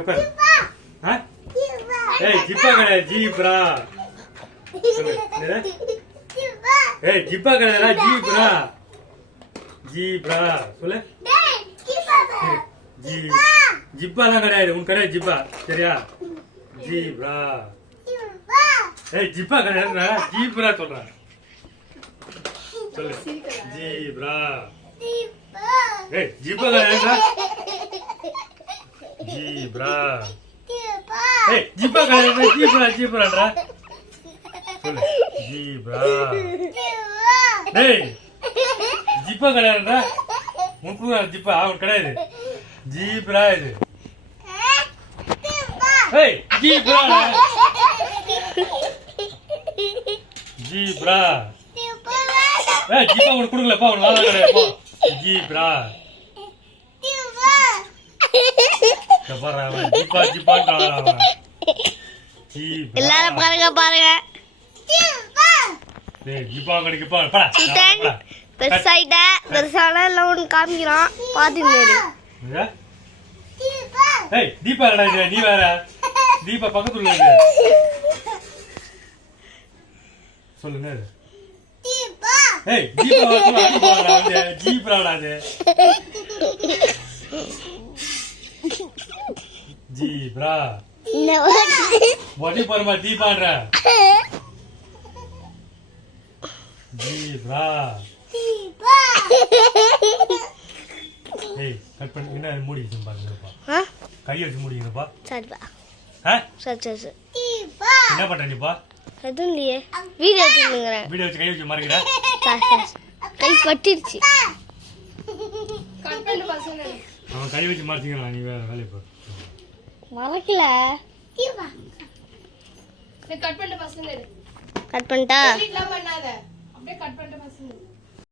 உட்காரு. ஏய் ஜிப்பா கிடையாது ஜீப்ரா. ஏய் ஜிப்பா கிடையாதுடா ஜீப்ரா. ஜீப்ரா சொல்லு. ஜிப்பாலாம் கிடையாது, உன் கிடையாது ஜிப்பா, சரியா? ஜீப்ரா. ஏய் ஜிப்பா கிடையாதுடா ஜீப்ரா சொல்றேன். சொல்லு ஜீப்ரா. ஏய் ஜிப்பா கிடையாதுடா ஜீப்ரா. ஏய் ஜிப்பா கிடையாது ஜீப்ரா ஜீப்ராடா. சொல்லு ஜீப்ரா. ஏய் ஜிப்பா கிடையாதுடா, உனக்கு ஜிப்பா அவன் கிடையாது ஜீப்ரா இது. ஏய் ஜீப்ரா ஜீப்ரா. ஏய் ஜிப்பா உனக்கு கொடுக்கலப்பா, உனக்கு வாங்க கிடையாது ஜீப்ரா. ஜிப்பா ஜிப்பான்னு எல்லாரும் பாருங்க பாருங்க. ஜிப்பா கிடைக்குப்பா. பெருசாயிட்ட பெருசால எல்லாம் ஒன்று காமிக்கிறான் பாத்துட்டு. ஏய் தீபா இல்லடா, நீ வேற தீபா பக்கத்துல இருக்கு. சொல்லுங்க. ஏய் தீபா வந்து ஜீப்ராடா அது. ஜீப்ரா ஒட்டி போறமா தீபான்ற. ஜீப்ரா. ஏய் கட் பண்ணி என்ன மூடிக்கிட்டு பாருங்கப்பா, கையை வச்சு மூடிங்கப்பா. சரிப்பா. சரி சரி சரி. என்ன பண்ற நீப்பா? எதுவும் இல்லையே, வீடியோ வச்சுருக்கிறேன். வீடியோ வச்சு கை வச்சு மறைக்கிற. கை பட்டிருச்சு. அவன் கை வச்சு மறைச்சிக்கலாம், நீ வேலையை போ. மறைக்கல. கட் பண்ணிட்டு பசங்க கட் பண்ணிட்டா பண்ணாத, அப்படியே கட் பண்ணிட்டு பசங்க.